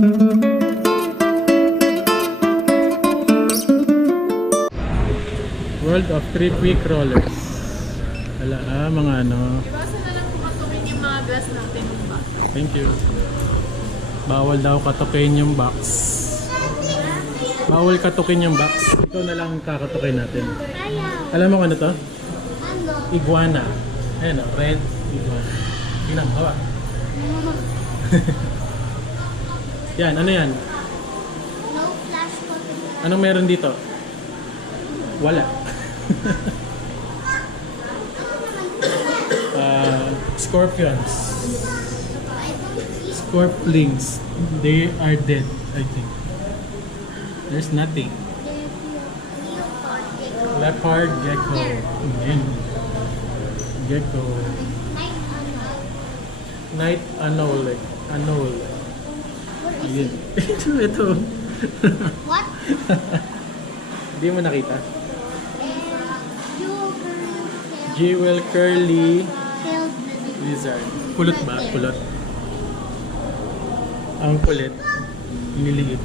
World of 3P Crawlers. Wala mga ano. Iwasan na lang kumatumin yung mga glass natin ng bata. Thank you. Bawal daw katukin yung box. Bawal katukin yung box. Ikaw na lang kakatukin natin. Alam mo kung ano to? Iguana. Ayan o, red iguana. Tingnan, hawa. Yan, ano yan? No flash button. Anong meron dito? Wala. Scorpions. Scorpions. They are dead, I think. There's nothing. Leopard, gecko. Ayan. Gecko. Night anole. Anole. Ayan. Ito. What? Hindi mo nakita? Jewel curly lizard. Kulot ba? Kulot. Ang kulit. Niliit.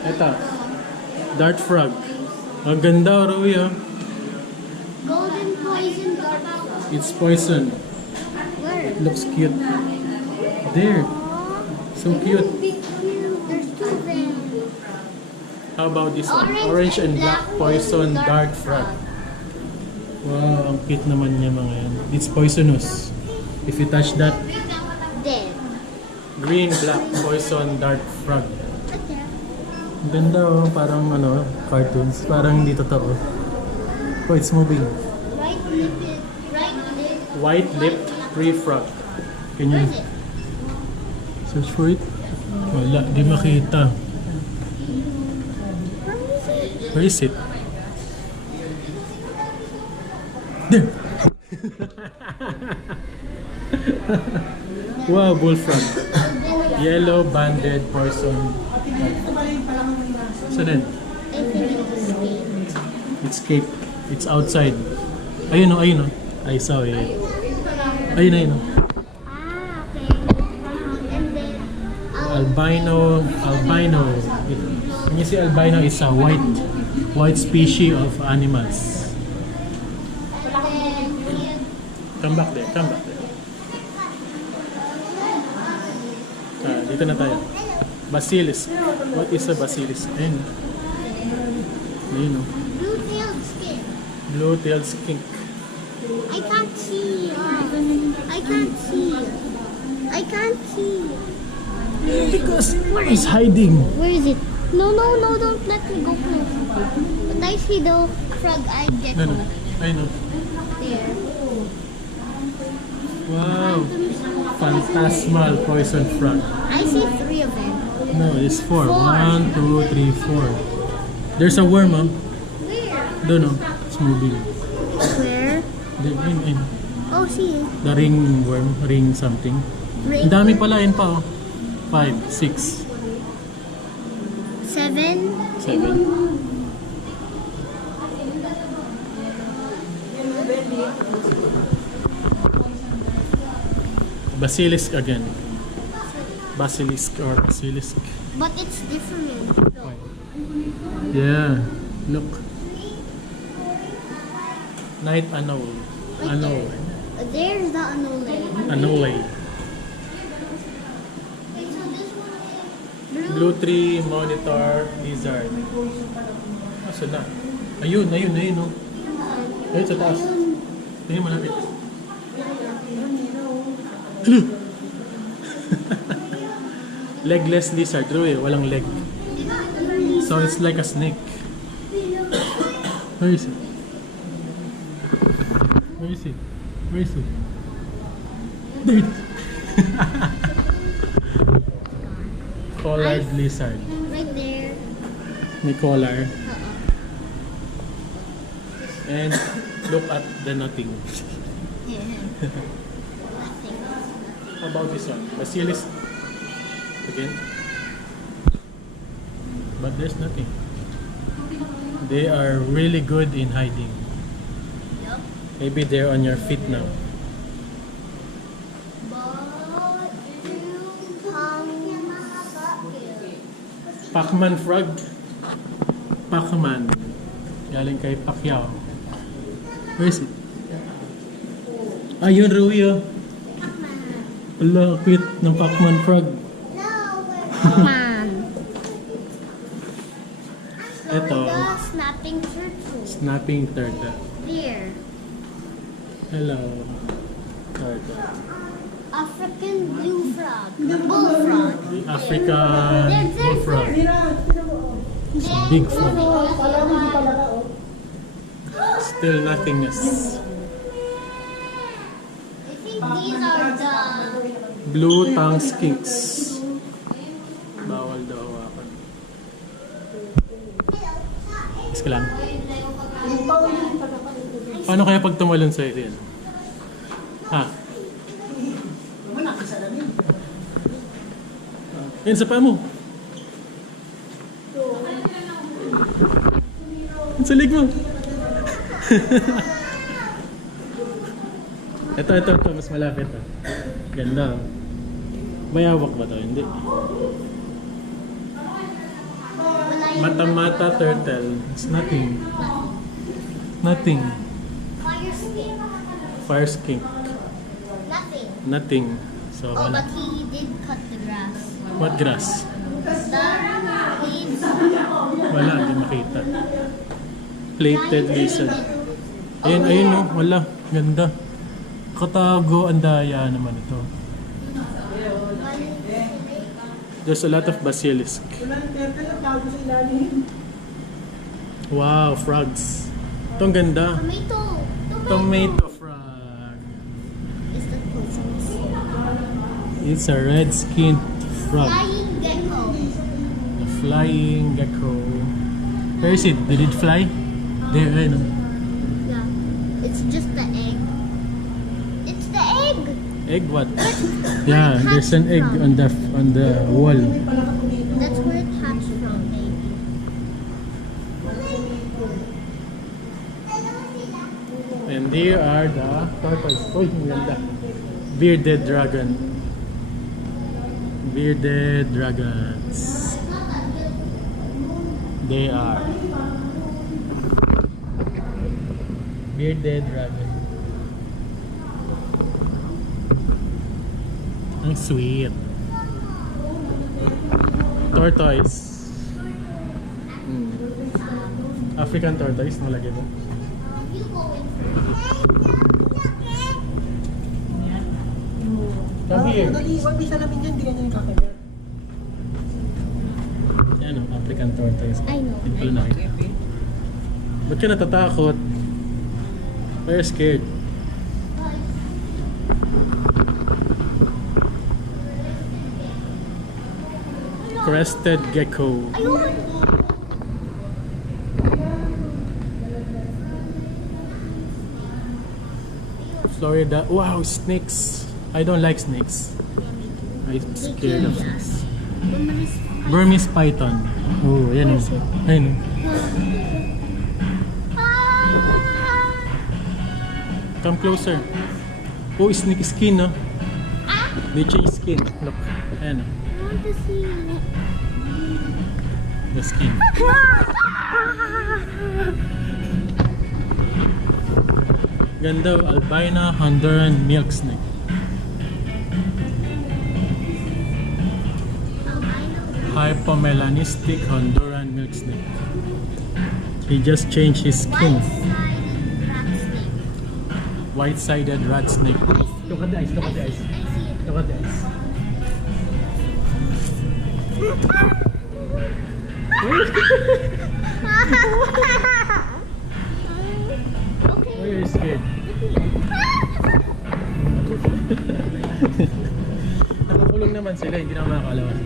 Ito. Dart frog. Ang ganda, Rui, oh. Golden poison dart frog. It's poison. Where? Looks cute. There. So cute. There's two of them. How about this one? Orange and black poison dart frog. Wow, ang cute naman niya mga yan. It's poisonous. If you touch that, Dead. green, black, poison, dart frog. Okay. Ang ganda oh, parang ano, cartoons. Parang hindi totoo. Oh, it's moving. Right lip. Right lip. White-lipped tree frog. Can Where you is it? search for it? Wala, di makita. Where is it? Where is it? There! Wow, bullfrog. Yellow banded poison. So then, I think it's escaped. it's cape. It's outside. Ayun o, ayun o. I saw it. Ayun, ayun o. Ah, okay. And then Albino. When you see albino, it's a white species of animals. Come back there. Dito na tayo. Basilisk. What is a basilisk? Ayun. Ayun o. blue-tailed skink. Blue-tailed skink. I can't see. I can't see. I can't see. Because it's hiding. Where is it? No, don't let me go close. But I see the frog-eyed gecko. No. Ayun o. There. Wow. Phantasmal poison frog. I see 3 of them. No, it's 4. 4. 1, 2, 3, 4. There's a worm, huh? Where? Don't know. It's moving. Where? In. Oh, see. The ring worm. Ring something. Ring. Ang dami pala. Yun pa, oh. 5, 6, 7. 7. Basilisk again. Basilisk or basilisk. But it's different. Yeah. Look. Night anole. Anole. There's the anole. Anole. Blue tree monitor lizard. Asa na? Ayun, oh. Ayun sa taas. Tingnan malapit. Legless lizard. True eh, walang leg. So it's like a snake. Where is it? Where is it? Where is it? There it is. Collared lizard. Right there. May collar. And look at the nothing. How about this one? Basilisk. Again. But there's nothing. They are really good in hiding. Yup. Maybe they're on your feet now. But you Pac-Man frog. Pac-Man. Galing kay Pacquiao. Where is it? Ayun, Rui, oh. Ala, cute ng Pac-Man frog. Man. Ito. Snapping turtle. Snapping turtle. There. Hello. Turtle. African blue frog. Bullfrog. African bullfrog. Big frog. Still nothingness. I think these are the... Blue tongue skinks. Bawal daw hawakan. Is ka lang. Paano kaya pag tumalon sa'yo yan? Ha? Yan sa paa mo. Yan sa leg mo. ito. Mas malapit. Ganda. Bayawak ba ito? Hindi. Mata-mata turtle. It's nothing. Nothing. Fire skink. Fire skink. Nothing. Nothing. So, Oh, wala. but he did cut the grass. What grass? The leaves. Wala, hindi makita. Plated lizard. Ayun, no. Wala. Ganda. Katago, ang daya naman ito. There's a lot of basilisk. Wow, frogs. Ito ang ganda. Tomato. Tomato frog. Is the closest. It's a red-skinned frog. Flying gecko. A flying gecko. Where is it? Did it fly? There, ayun. Yeah. It's just the egg. It's the egg. Egg what? Yeah, there's an egg on the wall. That's where it hatched from, maybe. And here are the tortoise. Uy, ang ganda. Bearded dragon. Bearded dragons. They are. Bearded dragon. Ang sweet. Tortoise. African tortoise, nalagay mo. You go in Come here. Wag bisa namin yan, hindi ganyan yung kakagat. Yan o, African tortoise. I know. Hindi pala nakita. Ba't ka natatakot? Why are you scared? Crested gecko. Ayun! Florida. Wow, snakes. I don't like snakes. I'm scared of snakes. Burmese python. Oh, yan o. Ayun. Come closer. Oh, snake skin, no? They change skin. Look. Ayan o. I want to see it. The skin. Ganda, albino Honduran milk snake. Hypomelanistic Honduran milk snake. He just changed his skin. White-sided rat snake. White-sided rat snake. Look at the eyes, look at the eyes. I see it. Look at the eyes. Okay. Why are you scared? Nakakulong naman sila, hindi na makakalabas.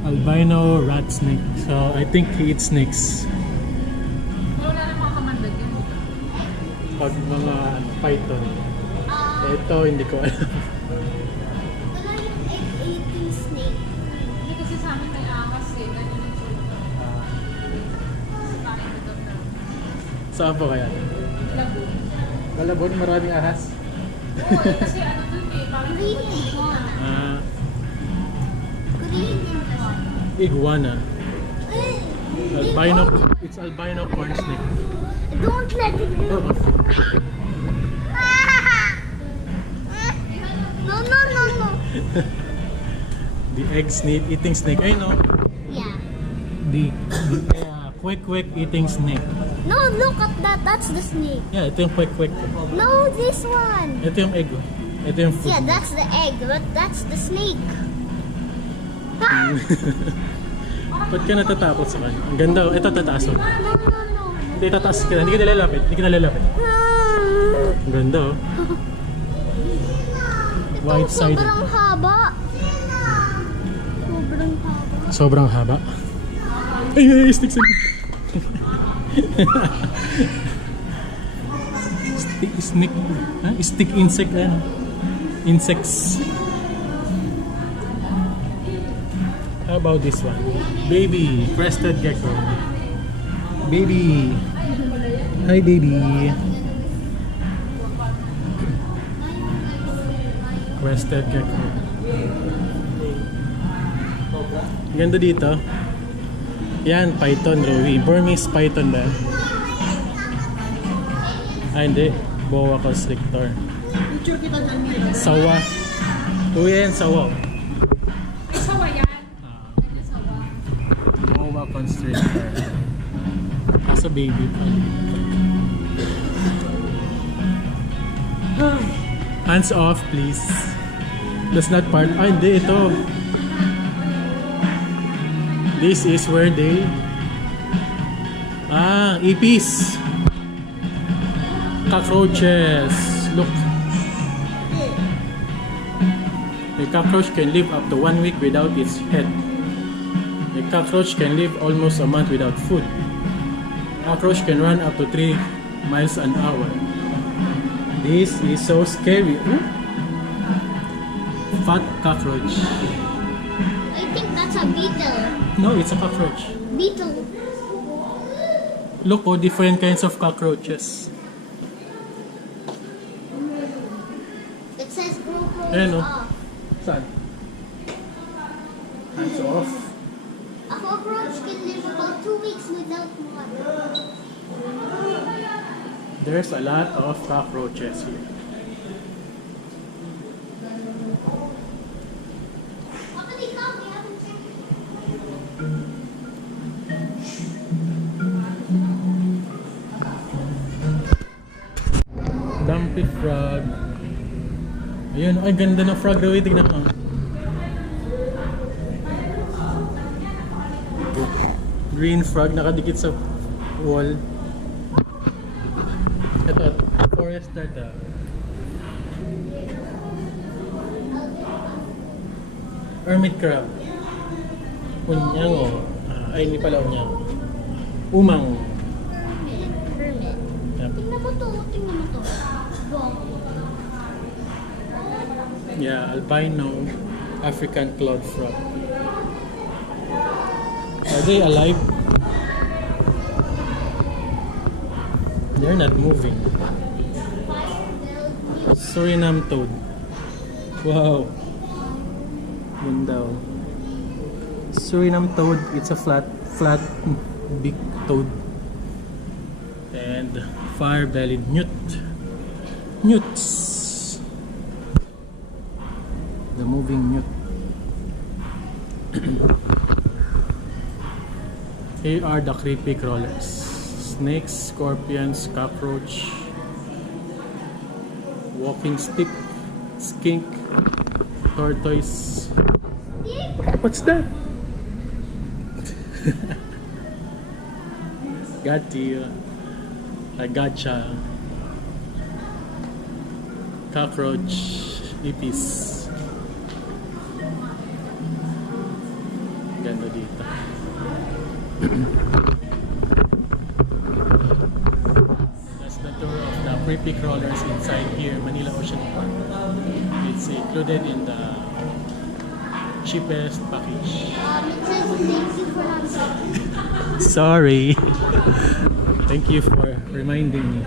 Albino rat snake. So, I think he eats snakes. Wala na mga kamandag yun. Pag mga python. Ito, hindi ko alam. Wala yung egg-eating snake. Hindi kasi sa amin may angas eh. Ganyan yung tsura. Sa kain na doktor. Saan po kaya? Labo. Malabon, maraming ahas. Oo, eh, kasi ano dun eh. Parang Korean fauna. Ah, Korean fauna. iguana. Albino, it's albino corn snake. Don't let it go. Oh, No, no, no, no. the egg snake, eating snake. I know. Yeah. The quick eating snake. No, look at that. That's the snake. Yeah, ito yung quick. No, this one. Ito yung egg. Ito yung food. Yeah, that's the egg, but that's the snake. Ah! Ba't ka natatakot sa kanya? Ang ganda. Ito tataas. Oh. No, no, no. Hindi, tataas ka. Hindi ka nalalapit. Ah. Ang ganda oh. White side. Sobrang haba. Sobrang haba. Sobrang haba. Ay, stick sa snake. Huh? Stick insect. Insects. How about this one? Baby, crested gecko. Baby. Hi, baby. Crested gecko. Ganda dito. Yan, python, Rowie. Burmese python ba? Ah, hindi. Boa constrictor. Picture kita dyan, Mira. Sawa. Yan, sawa. May sawa yan. May sawa. Boa constrictor. Kaso baby pa. Hands off, please. That's not part. Ah, hindi. Ito. This is where they... ipis. Cockroaches. Look. A cockroach can live up to 1 week without its head. A cockroach can live almost a month without food. Cockroach can run up to 3 miles an hour. This is so scary. Fat cockroach. I think that's a beetle. No, it's a cockroach. Beetle. Look, different kinds of cockroaches. It says grow clothes Ayan, oh. off. Saan? Hands off. A cockroach can live about 2 weeks without water. There's a lot of cockroaches here. Papa, they come. We haven't checked. Dumpy frog. Ayun, ay ganda ng frog. Rowie, tignan mo. Green frog nakadikit sa wall. Ito, forester to. Hermit crab. Unyang o. Ay, hindi pala unyang. Umang. Hermit. Yep. Tingnan mo to. Tingnan mo to. Wow. Yeah, albino African cloud frog. Are they alive? They're not moving. Suriname toad. Wow. Ganda. Suriname toad, it's a flat big toad. And fire-bellied newts. The moving newt. Here are the creepy crawlers. Snakes, scorpions, cockroach, walking stick, skink, tortoise. What's that? Got you. I gotcha. Cockroach, ipis. Ganda dito. That's the tour of the creepy crawlers inside here, Manila Ocean Park. It's included in the cheapest package. It says thank you for answering. Sorry. Thank you for reminding me.